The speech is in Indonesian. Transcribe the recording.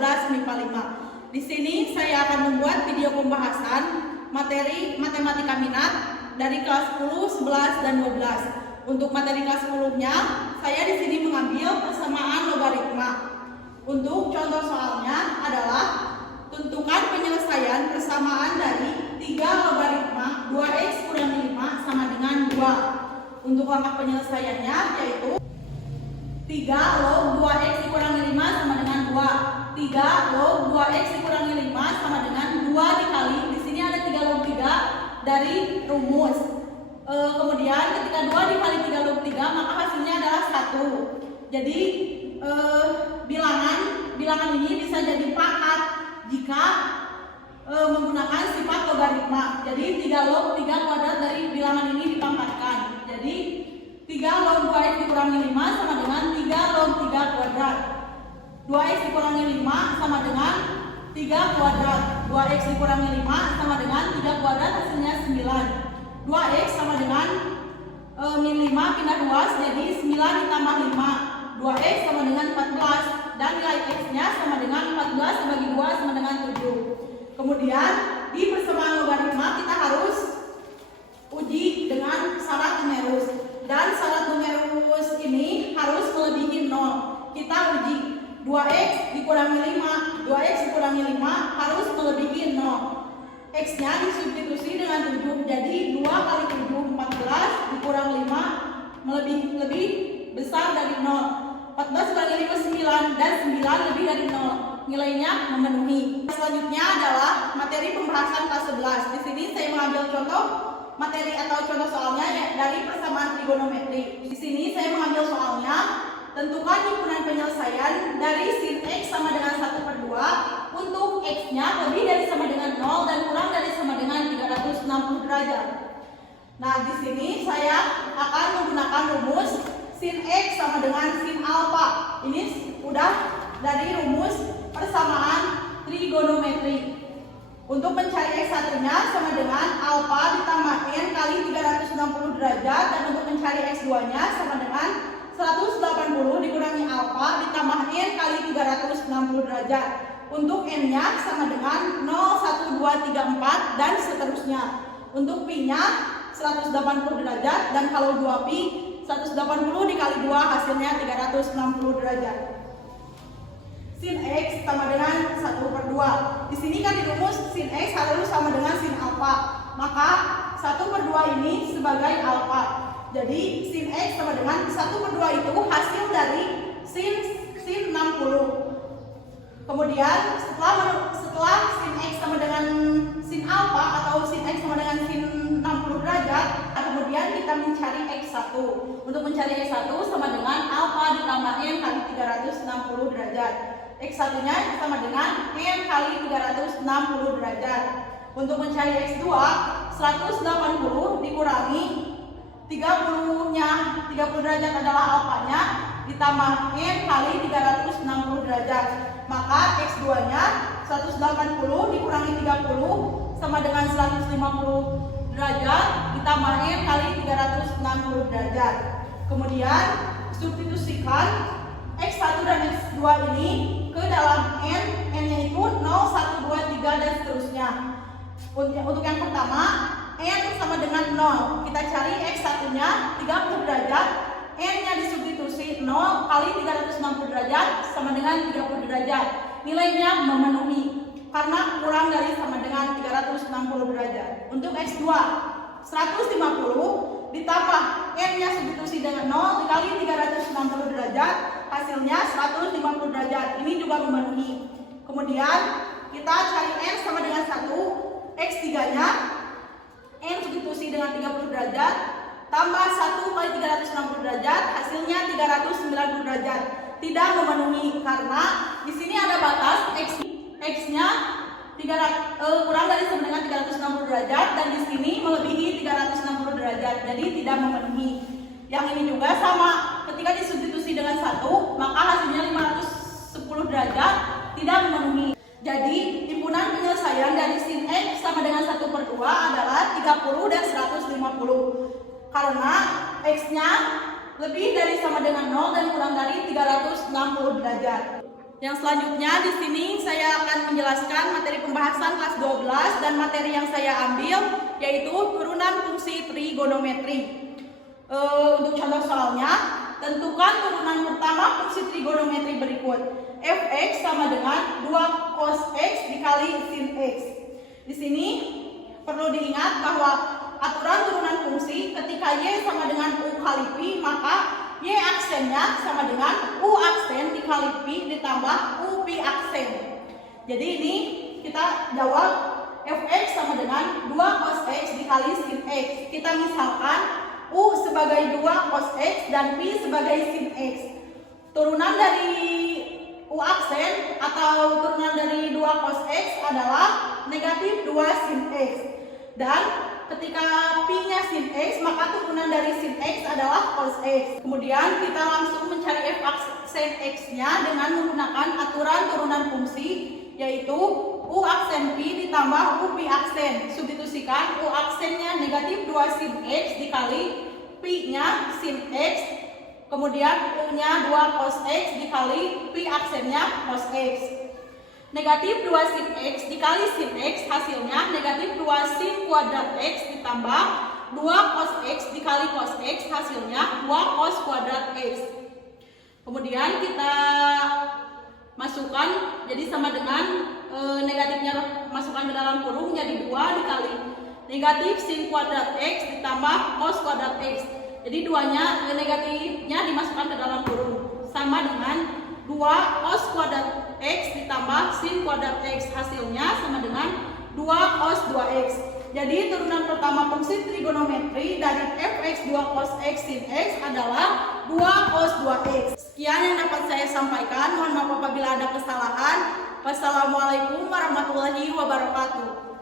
11 MIPA 5. Di sini saya akan membuat video pembahasan materi matematika minat dari kelas 10, 11, dan 12. Untuk materi kelas 10-nya, saya di sini mengambil persamaan logaritma. Untuk contoh soalnya adalah tentukan penyelesaian persamaan dari 3 logaritma 2x kurangi 5 sama dengan 2. Untuk langkah penyelesaiannya yaitu 3 log 2x dikurangi 5 sama dengan 2. 3 log 2x dikurangi 5 sama dengan 2 dikali. Di sini ada 3 log 3 dari rumus. Kemudian ketika 2 dikali 3 log 3 maka hasilnya adalah 1. Jadi bilangan ini bisa jadi pangkat jika menggunakan sifat logaritma. Jadi 3 log 3 kuadrat dari bilangan ini dipangkatkan. Jadi 3 log 2x dikurangi 5 sama dengan 3 log 3 kuadrat. 2x dikurangi 5 sama dengan 3 kuadrat. 2x dikurangi 5 sama dengan 3 kuadrat hasilnya 9. 2x sama dengan min 5 pindah 2 jadi 9 ditambah 5. 2x sama dengan 14 dan nilai x-nya sama dengan 14 dibagi 2 sama dengan 7. Kemudian di persamaan logaritma kita harus uji dengan syarat numerus. Dan syarat numerus ini harus melebihi 0. Kita uji 2x dikurangi 5. 2x dikurangi 5 harus melebihi 0. X-nya disubstitusi dengan 7. Jadi 2 kali 7 14 dikurang 5 lebih besar dari 0. 14 kali 5 9 dan 9 lebih dari 0. Nilainya memenuhi. Selanjutnya adalah materi pembahasan kelas 11. Di sini saya mengambil contoh materi atau contoh soalnya dari persamaan trigonometri. Di sini saya mengambil soalnya tentukan himpunan penyelesaian dari sin x sama dengan 1/2 untuk x-nya lebih dari sama dengan 0 dan kurang dari sama dengan 360 derajat. Nah, di sini saya akan menggunakan rumus sin x sama dengan sin alfa. Ini udah dari rumus persamaan trigonometri. Untuk mencari x1-nya sama dengan alfa ditambah n kali 360 derajat, dan untuk mencari x2-nya sama dengan 180 dikurangi alfa ditambah n kali 360 derajat. Untuk n-nya sama dengan 0, 1, 2, 3, 4 dan seterusnya. Untuk pi-nya 180 derajat, dan kalau 2pi 180 dikali 2 hasilnya 360 derajat. Sin x sama dengan 1/2. Di sini kan di rumus sin x harus sama dengan sin alfa. Maka 1/2 ini sebagai alfa. Jadi sin x sama dengan 1/2 itu hasil dari sin 60. Kemudian setelah sin x sama dengan sin alfa atau sin x sama dengan sin 60 derajat, kemudian kita mencari x1. Untuk mencari x1 sama dengan alfa ditambah n kali 360 derajat. X1-nya sama dengan n kali 360 derajat. Untuk mencari x2, 180 dikurangi 30-nya, 30 derajat adalah alfanya, ditambah n kali 360 derajat. Maka x2-nya 180 dikurangi 30 sama dengan 150 derajat, ditambah n kali 360 derajat. Kemudian substitusikan x1 dan x2 ini ke dalam n-nya itu 0, 1, 2, 3 dan seterusnya. Untuk yang pertama, n sama dengan 0. Kita cari x1-nya 30 derajat, n-nya disubstitusi 0 kali 360 derajat sama dengan 30 derajat. Nilainya memenuhi karena kurang dari sama dengan 360 derajat. Untuk x2, 150 ditambah n-nya substitusi dengan 0 dikali 360 derajat, hasilnya 150 derajat. Ini juga memenuhi. Kemudian kita cari n sama dengan 1, x3-nya n substitusi dengan 30 derajat tambah 1 kali 360 derajat, hasilnya 390 derajat. Tidak memenuhi karena di sini ada batas x-nya kurang dari sama dengan 360 derajat, dan di sini melebihi 360 derajat. Jadi tidak memenuhi. Yang ini juga sama, ketika disubstitusi dengan 1 maka hasilnya 510 derajat, tidak memenuhi. Jadi himpunan penyelesaian dari sin x sama dengan 1/2 adalah 30 dan 150. Karena x-nya lebih dari sama dengan 0 dan kurang dari 360 derajat. Yang selanjutnya di sini saya akan menjelaskan materi pembahasan kelas 12 dan materi yang saya ambil yaitu turunan fungsi trigonometri. Untuk contoh soalnya, tentukan turunan pertama fungsi trigonometri berikut. Fx sama dengan 2 cos x dikali sin x. Di sini perlu diingat bahwa aturan turunan fungsi ketika y sama dengan u kali pi, maka y aksennya sama dengan u aksen dikali pi ditambah u pi aksen. Jadi ini kita jawab fx sama dengan 2 cos x dikali sin x. Kita misalkan u sebagai 2 cos x dan pi sebagai sin x. Turunan dari u aksen atau turunan dari 2 cos x adalah negatif 2 sin x. Dan ketika pi-nya sin x, maka turunan dari sin x adalah cos x. Kemudian kita langsung mencari f aksen x-nya dengan menggunakan aturan turunan fungsi, yaitu u aksen pi ditambah u pi aksen. Substitusikan u aksennya negatif 2 sin x dikali pi-nya sin x. Kemudian u-nya 2 cos x dikali pi aksennya cos x. Negatif 2 sin x dikali sin x hasilnya negatif 2 sin kuadrat x ditambah 2 cos x dikali cos x hasilnya 2 cos kuadrat x. Kemudian kita masukkan jadi sama dengan negatifnya masukkan ke dalam kurung jadi 2 dikali negatif sin kuadrat x ditambah cos kuadrat x. Jadi duanya negatifnya dimasukkan ke dalam kurung sama dengan 2 cos kuadrat x ditambah sin kuadrat x hasilnya sama dengan 2 cos 2x. Jadi turunan pertama fungsi trigonometri dari fx 2 cos x sin x adalah 2 cos 2x. Sekian yang dapat saya sampaikan. Mohon maaf apabila ada kesalahan. Wassalamualaikum warahmatullahi wabarakatuh.